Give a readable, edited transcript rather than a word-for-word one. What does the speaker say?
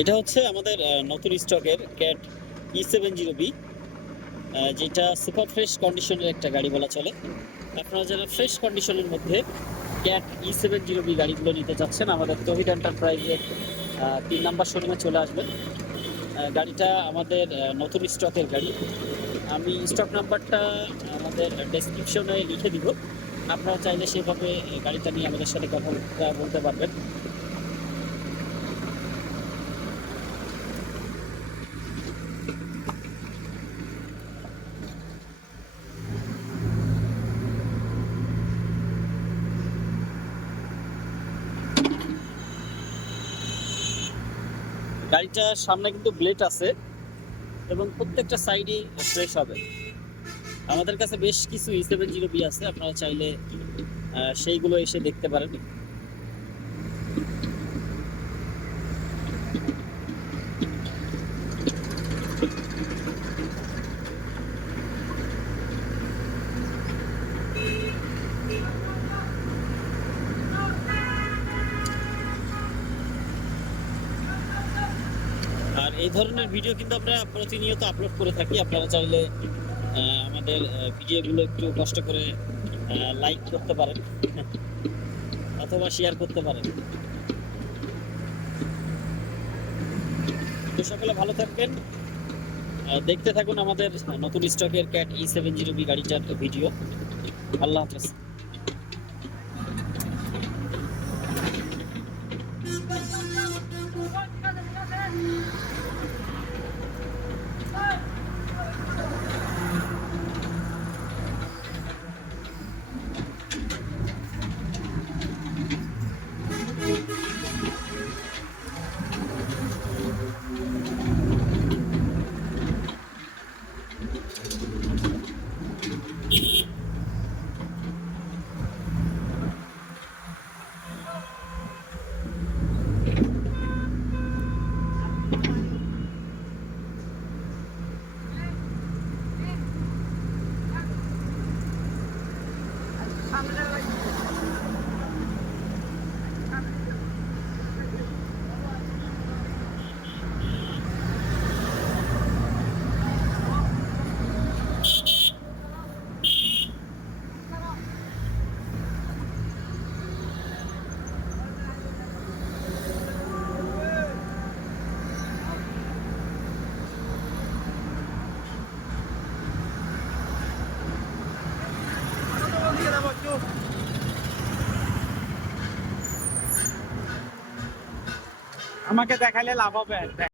এটা হচ্ছে আমাদের নতুন স্টকের ক্যাট E70B, যেটা সুপার ফ্রেশ কন্ডিশনের একটা গাড়ি বলা চলে। আপনারা যারা ফ্রেশ কন্ডিশনের মধ্যে ক্যাট E70B গাড়িগুলো নিতে চাচ্ছেন, আমাদের তৌহিদ এন্টারপ্রাইজের 3 নম্বর শোরুমে চলে আসবেন। গাড়িটা আমাদের নতুন স্টকের গাড়ি। আমি স্টক নাম্বারটা আমাদের ডেসক্রিপশনে লিখে দিব, আপনারা চাইলে সেভাবে গাড়িটা নিয়ে আমাদের সাথে কথা বলতে পারবেন। গাড়িটার সামনে কিন্তু ব্লেড আছে এবং প্রত্যেকটা সাইডই ফ্রেশ হবে। আমাদের কাছে বেশ কিছু E70B আছে, আপনারা চাইলে সেইগুলো এসে দেখতে পারেন। আর এই ধরনের ভিডিও কিন্তু আমরা প্রতিনিয়ত আপলোড করে থাকি। আপনারা চাইলে আমাদের ভিডিওগুলো একটু কষ্ট করে লাইক করতে পারেন অথবা শেয়ার করতে পারেন। তো সকলে ভালো থাকবেন, দেখতে থাকুন আমাদের নতুন স্টকের ক্যাট E70B গাড়িটার ভিডিও। আল্লাহ হাফেজ। আমাকে দেখাইলে লাভ হবে।